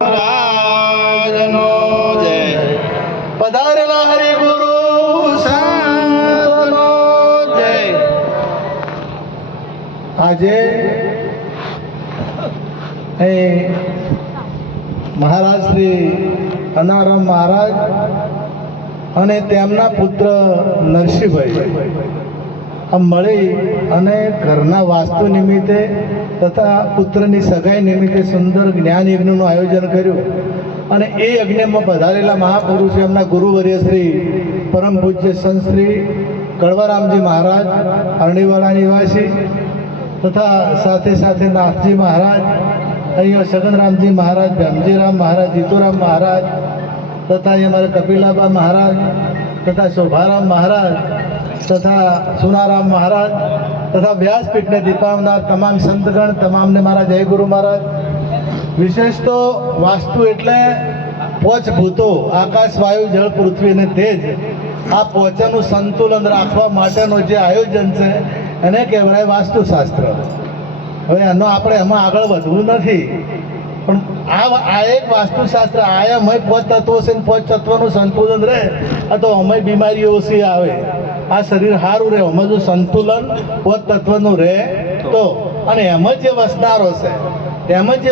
રાજનો જય પધારેલા હરિ ગુરુ સંતનો જય। આજે મહારાજ શ્રી અનારામ મહારાજ અને તેમના પુત્ર નરસિંહભાઈ આ મળી અને ઘરના વાસ્તુ નિમિત્તે તથા પુત્રની સગાઈ નિમિત્તે સુંદર જ્ઞાન યજ્ઞનું આયોજન કર્યું અને એ યજ્ઞમાં પધારેલા મહાપુરુષો એમના ગુરુવર્ય શ્રી પરમ પૂજ્ય સંત શ્રી કડવારામજી મહારાજ અરણીવાલા નિવાસી તથા સાથે સાથે નાથજી મહારાજ, અહીંયા સગનરામજી મહારાજ, ભીમજીરામ મહારાજ, જીતુરામ મહારાજ તથા અહીંયા અમારા કપિલાબા મહારાજ તથા શોભારામ મહારાજ તથા સુનારામ મહારાજ તથા વ્યાસપીઠને દીપાવનાર તમામ સંતગણ તમામને મારા જય ગુરુ મહારાજ। વિશેષ તો વાસ્તુ એટલે પોચ ભૂતો આકાશ, વાયુ, જળ, પૃથ્વી અને તેજ, આ પોચનું સંતુલન રાખવા માટેનું જે આયોજન છે એને કહેવાય વાસ્તુશાસ્ત્ર। હવે એનો આપણે એમાં આગળ વધવું નથી, પણ આ એક વાસ્તુશાસ્ત્ર આયામય પોચ તત્વો છે ને પોચ તત્વનું સંતુલન રહે તો અમે બીમારીઓ ઓછી આવે, આ શરીર સારું રહે, અમે જો સંતુલન પોત તત્વનું રહે તો। અને એમ જ જે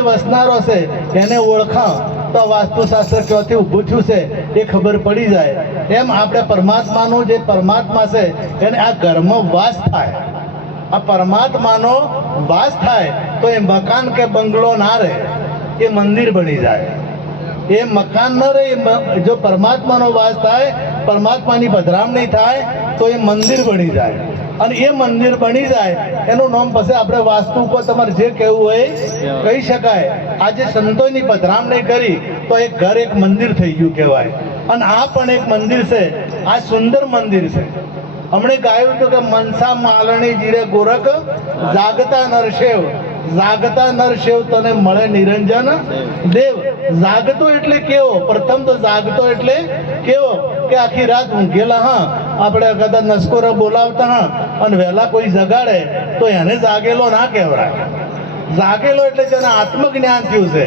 વસનારો છે એને ઓળખા તો વાસ્તુશાસ્ત્ર ક્યાંથી ઊભું થયું છે એ ખબર પડી જાય। એમ આપણે પરમાત્માનું જે પરમાત્મા છે એને આ ઘરમાં વાસ થાય, આ પરમાત્માનો વાસ થાય તો એ મકાન કે બંગલો ના રહે, એ મંદિર બની જાય। એ મકાન ન રહે, જો પરમાત્માનો વાસ થાય, પરમાત્માની પધરામણી થાય તો એ મંદિર બની જાય। અને એ મંદિર બની જાય એનું નામ પછી આપણે વાસ્તુ કો તમારે જે કહેવું હોય કહી શકાય। આજે સંતોની પધરામણી કરી તો એક ઘર એક મંદિર થઈ ગયું કહેવાય। અને આ પણ એક મંદિર છે, આ સુંદર મંદિર છે। હમણે ગાયું હતું કે મનસા માલણી જીરે ગોરખ જાગતા નરશેવ, જાગતા નરશેવ તને મળે નિરંજન દેવ। જાગતો એટલે કેવો? પ્રથમ તો જાગતો એટલે કેવો કે આખી રાત ઊંઘેલા, હા આપણે કદાચ નસકોરો બોલાવતા હા અને વહેલા કોઈ જગાડે તો એને જાગેલો ના કહેવાય। જાગેલો એટલે જેને આત્મજ્ઞાન થયું છે,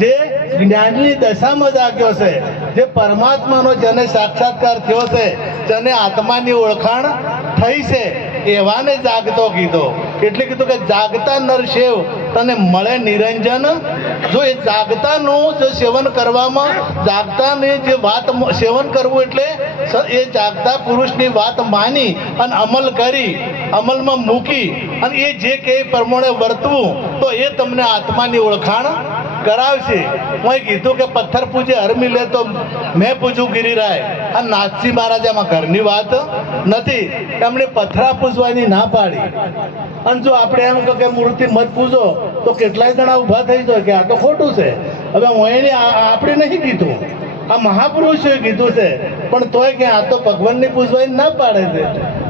જે જ્ઞાનની દશામાં જાગ્યો છે, જે પરમાત્માનો જેને સાક્ષાત્કાર થયો છે, જેને આત્માની ઓળખાણ થઈ છે, એવાને જાગતો કીધો। એટલે કીધું કે જાગતા નરશેવ તને મળે નિરંજન। જો એ જાગતાનું જો સેવન કરવામાં, જાગતાની જે વાત સેવન કરવું એટલે એ જાગતા પુરુષની વાત માની અને અમલ કરી, અમલમાં મૂકી અને એ જે કે પ્રમાણે વર્તવું તો એ તમને આત્માની ઓળખાણ કરાવશે। મેં કીધું કે પથ્થર પૂજે હર મિલે તો મેં પૂજું ગિરિરાય, આ નાથજી મહારાજામાં ઘરની વાત નથી, એમણે પથ્થરા પૂજવાની ના પાડી। અને જો આપણે એમ કહો કે મૂર્તિ મત પૂજો તો કેટલાય જણા ઊભા થઈ જાય કે આ તો ખોટું છે। હવે હું એને આપણે નહીં કીધું, આ મહાપુરુષોએ કીધું છે, પણ તોય કે આ તો ભગવાનને પૂજવાની ના પાડે છે,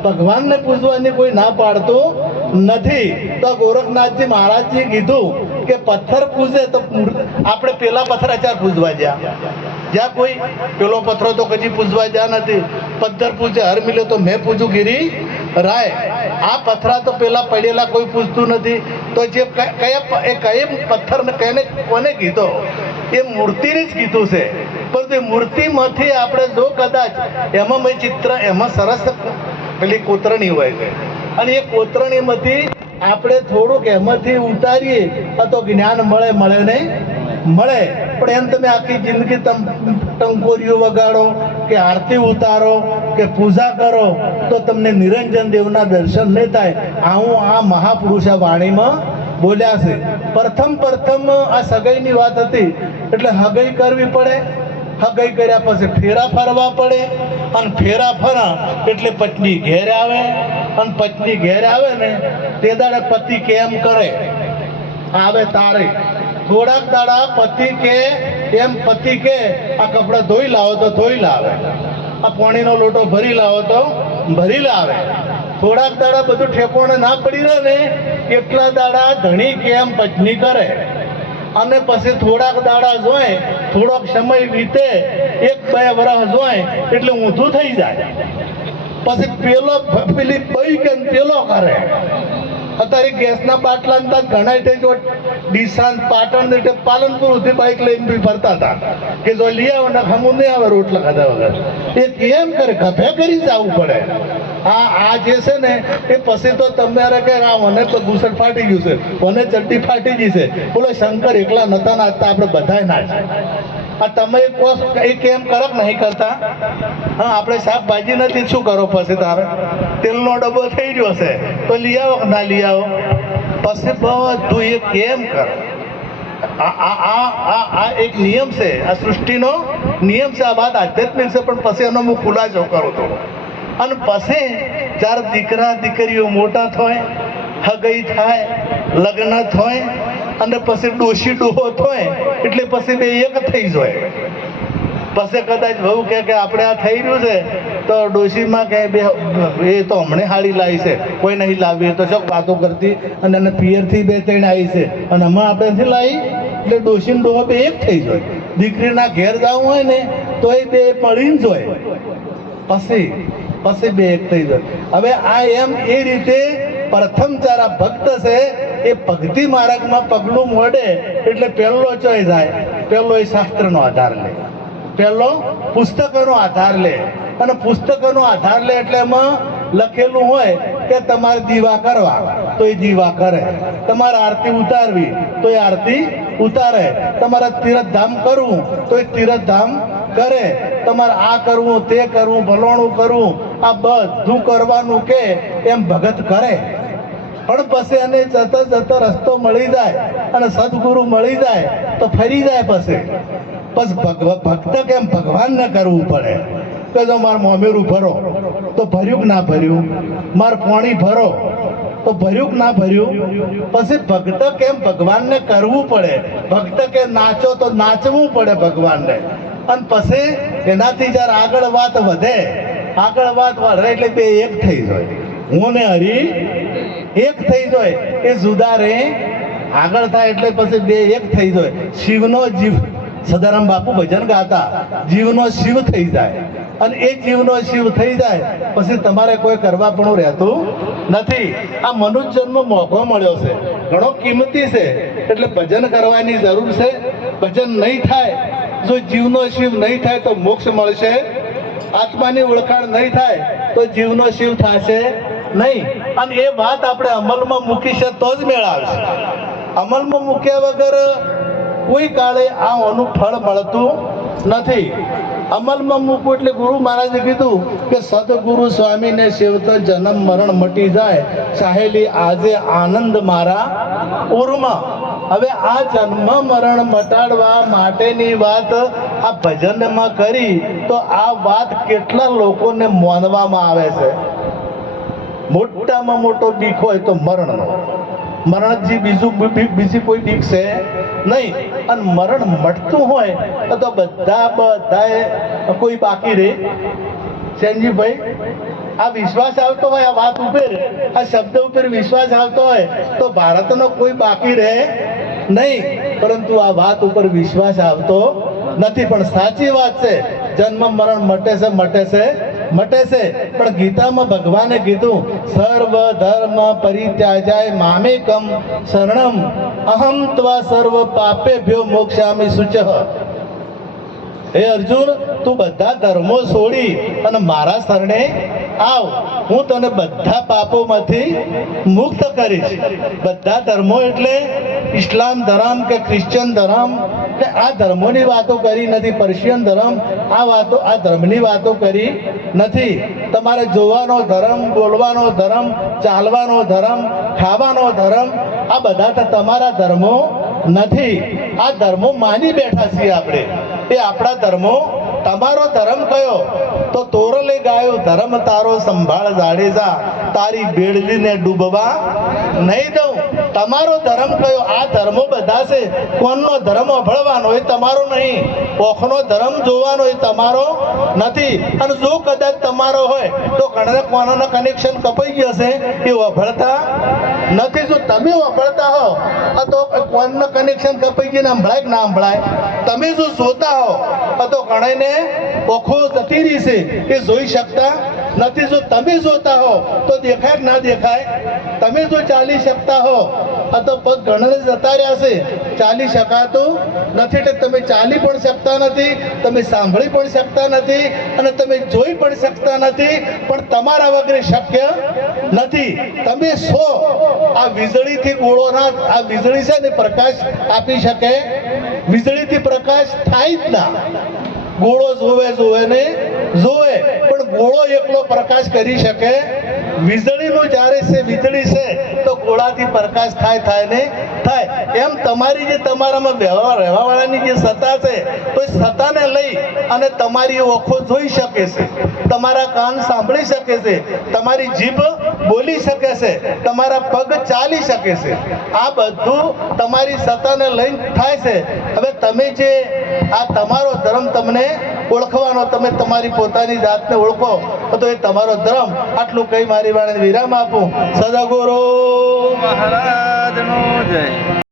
ભગવાનને પૂજવાની કોઈ ના પાડતું નથી। તો ગોરખનાથજી મહારાજજીએ કીધું કે પથ્થર પૂજે તો આપણે પેલા પથ્થર અચાર પૂજવા જ્યાં કોઈ પેલો પથ્થર તો કદી પૂજવા જ્યાં નથી। પથ્થર પૂજે હર મિલે તો મેં પૂજું ગિરી રાય, આ પથ્થરા તો પેલા પડેલા કોઈ પૂજતું નથી। તો જે કયા પથ્થરને કોને કીધો? એ મૂર્તિને જ કીધું છે। પરંતુ એ મૂર્તિમાંથી આપણે જો કદાચ એમાં મેં ચિત્ર એમાં સરસ પેલી કોતરણી હોય છે અને એ કોતરણીમાંથી આપણે થોડુંક એમાંથી ઉતારીએ તો જ્ઞાન મળે ને મળે। પણ એમ તમે આખી જિંદગી ટંકોરીઓ વગાડો કે આરતી ઉતારો કે પૂજા કરો તો તમને નિરંજન દેવના દર્શન નહીં થાય। આવું આ મહાપુરુષા વાણીમાં બોલ્યા છે। પ્રથમ આ સગાઈની વાત હતી એટલે હગાઈ કરવી પડે, હગાઈ કર્યા પછી ફેરા ફરવા પડે અને ફેરા ફરા એટલે પત્ની ઘેર આવે અને પત્ની ઘેર આવે ને તે દાડે પતિ કેમ કરે આવે તારે થોડાક દાડા પતિ કે એમ પતિ કે આ કપડાં ધોઈ લાવો તો ધોઈ લાવે, આ પાણીનો લોટો ભરી લાવો તો ભરી લાવે। થોડાક દાડા બધું ઠેકોણે ના પડી રહે ને એટલા દાડા ધણી કેમ પત્ની કરે અને પછી થોડાક દાડા જોઈ, થોડોક સમય વીતે, 1-2 વર્ષ જોઈ એટલે ઊંધું થઈ જાય। પછી પેલી બઈ કે પેલો કરે। અત્યારે ગેસના બાટલા ઘણા થઈ જો ડીસાન પાટણ ને પાલનપુર સુધી બાઇક લઈને બી ફરતા હતા કે જો લઈ આવો ને હમું નહીં આવે રોટલા ખાધા વગર. એ કેમ કરે? ગભે કરી જવું પડે. આ જે છે ને એ પછી તો તમારે કે આ મને તો ઘૂસણ ફાટી ગયું છે, મને ચડ્ડી ફાટી ગઈ છે. બોલો શંકર એકલા નતા નાચતા, આપણે બધાય નાચે. આ તમે એ કેમ કરક નહીં કરતા? હા, આપણે શાકભાજી નથી, શું કરો પછી તારે? તેલનો ડબ્બો થઈ ગયો છે તો લઈ આવો કે ના લઈ આવો? પછી બધું એ કેમ કરે? આ એક નિયમ છે, આ સૃષ્ટિનો નિયમ છે. આ વાત આધ્યાત્મિક છે, પણ પછી એનો હું ખુલાસો કરું છું. અને પછી જ્યારે દીકરા દીકરીઓ મોટા થાય, હગઈ થાય, લગ્ન થાય, અને પછી ડોશી ડોહો થાય, એટલે પછી બે એક થઈ જાય. પછી કદાચ બહુ કે આપણે આ થઈ રહ્યું છે તો ડોશીમાં કે બે એ તો હમણાં હાડી લાવી છે, કોઈ નહીં લાવી તો શું વાતો કરતી, અને એને પિયરથી બે ત્રણ આવી છે અને હમણાં આપણે નથી લાવી, એટલે ડોશી ડોહો બે એક થઈ જાય. દીકરીના ઘેર જવું હોય ને તો એ બે મળીને જ હોય, પછી બે એક થઈ જાય. હવે આ એમ એ રીતે પ્રથમ ચારા ભક્ત છે એ ભક્તિ માર્ગમાં પગલું મોડે એટલે પહેલો ચોઈ જાય. પહેલો એ શાસ્ત્રનો આધાર લે, પહેલો પુસ્તકોનો આધાર લે, અને પુસ્તકોનો આધાર લે એટલે એમાં લખેલું હોય કે તમારે દીવા કરવા તો એ દીવા કરે, તમારે આરતી ઉતારવી તો એ આરતી ઉતારે, તમારે તીર્થધામ કરવું તો એ તીર્થધામ કરે, તમારે આ કરવું તે કરવું ભલોણું કરવું આ બધું કરવાનું કે એમ ભગત કરે. પણ પછી એને જતો જતો રસ્તો મળી જાય અને સદગુરુ મળી જાય તો ફરી જાય. પછી ભક્ત કેમ ભગવાનને કરવું પડે કે જો મારે મોમેરું ભરો તો ભર્યું કે ના ભર્યું, મારે પોણી ભરો તો ભર્યું કે ના ભર્યું. પછી ભક્ત કેમ ભગવાનને કરવું પડે, ભક્ત કે નાચો તો નાચવું પડે ભગવાનને. અને પછી એનાથી જ્યારે આગળ વાત વધે એટલે બે એક થઈ જાય. હું ને હરી એક થઈ જાય, એ જુદા રે આગળ થાય એટલે પછી બે એક થઈ જાય. શિવનો જીવ, સદારામ બાપુ ભજન ગાતા, જીવનો શિવ થઈ જાય. અને એ જીવનો શિવ થઈ જાય પછી તમારે કોઈ કરવા પણ રહેતું નથી. આ મનુષ્ય જન્મ મોઘો મળ્યો છે, ઘણો કિંમતી છે, એટલે ભજન કરવાની જરૂર છે. ભજન નહીં થાય, જો જીવનો શિવ નહીં થાય તો મોક્ષ મળશે. આત્માની ઓળખાણ નહીં થાય તો જીવનો શિવ થશે નહીં. અને એ વાત આપણે અમલમાં મૂકીશે તો જ મેળ આવશે. અમલમાં મૂક્યા વગર કોઈ કાળે આનું ફળ મળતું નથી. અમલમાં મૂકવું એટલે ગુરુ મહારાજે કીધું કે સદગુરુ સ્વામીને સેવતો જન્મ મરણ મટી જાય, સાહેલી આજે આનંદ મારા ઉરમાં. હવે આ જન્મ મરણ મટાડવા માટેની વાત આ ભજનમાં કરી તો આ વાત કેટલા લોકોને માનવામાં આવે છે. મોટામાં મોટો બીક હોય તો મરણનો. મરણથી બીજી કોઈ બીક છે નહીં. અને મરણ મટતું હોય તો બધાએ કોઈ બાકી રહે? સેનજીભાઈ, આ વિશ્વાસ આવતો હોય, આ વાત ઉપર, આ શબ્દ ઉપર વિશ્વાસ આવતો હોય તો ભારતનો કોઈ બાકી રહે નહીં. પરંતુ આ વાત ઉપર વિશ્વાસ આવતો નથી. પણ સાચી વાત છે, જન્મ મરણ મટે છે. પણ ગીતામાં ભગવાને કીધું સર્વ ધર્મ પરિત્યાજાય મામેકમ શરણમ અહમ ત્વા સર્વ પાપેભ્યો મોક્ષામિ શુચઃ. હે અર્જુન, તું બધા ધર્મો છોડી અને મારા શરણે આવ, હું તને બધા પાપોમાંથી મુક્ત કરીશ. બધા ધર્મો એટલે ઇસ્લામ ધર્મ કે ક્રિશ્ચિયન ધર્મ કે આ ધર્મોની વાતો કરી નથી. પર્શિયન ધર્મ આ ધર્મની વાતો કરી નથી. તમારે જોવાનો ધર્મ, બોલવાનો ધર્મ, ચાલવાનો ધર્મ, ખાવાનો ધર્મ, આ બધા તો તમારા ધર્મો નથી. આ ધર્મો માની બેઠા છીએ આપણે. એ આપણા ધર્મો. તમારો ધર્મ કયો? તો તોરલે ગાયો ધર્મ તારો સંભાળ જાડેજા, તારી બેડલીને ડૂબવા નહીં દઉં. તમારો ધર્મ કયો? આ ધર્મો બધા છે. કોણનો ધર્મ અભળવાનો એ તમારો નહીં, કોખનો ધર્મ જોવાનો એ તમારો નથી. અને જો કદાચ તમારો હોય તો ઘણા કોનાના કનેક્શન કપાઈ જશે, એ અભળતા નથી. જો તમે અભળતા હો તો કોનના કનેક્શન કપાઈ ગઈને સંભળાય કે ના સંભળાય? તમે જો જોતા હો તો ઘણાને ઓખો જતી રહી છે, એ જોઈ શકતા નથી. જો તમે જોતા હો તો દેખાય કે ના દેખાય? તમે જો ચાલી શકતા હો આ તો પગ ઘણા જતા રહ્યા છે, ચાલી શકાતું નથી. એટલે તમે ચાલી પણ શકતા નથી, તમે સાંભળી પણ શકતા નથી અને તમે જોઈ પણ શકતા નથી, પણ તમારા વગર શક્ય નથી. તમે છો આ વીજળીથી ગોળોના, આ વીજળી છે ને પ્રકાશ આપી શકે, વીજળીથી પ્રકાશ થાય જ ના. ગોળો જોવે ને જોવે, પણ ગોળો એકલો પ્રકાશ કરી શકે. વીજળીનું જ્યારે છે, વીજળી છે તો ગોળાથી પ્રકાશ થાય ને થાય. એમ તમારી જે તમારામાં રહેવાવાળાની જે સત્તા છે, તો એ સત્તાને લઈ અને તમારી ઓખો જોઈ શકે છે, તમારા કાન સાંભળી શકે છે, તમારી જીભ બોલી શકે છે, તમારા પગ ચાલી શકે છે. આ બધું તમારી સત્તાને લઈને થાય છે. હવે તમે જે આ તમારો ધર્મ તમને ઓળખવાનો, તમે તમારી પોતાની જાતને ઓળખો તો એ તમારો ધર્મ. આટલું કઈ મારી વાણીને વિરામ આપું. સદગુરુ મહારાજનો જય.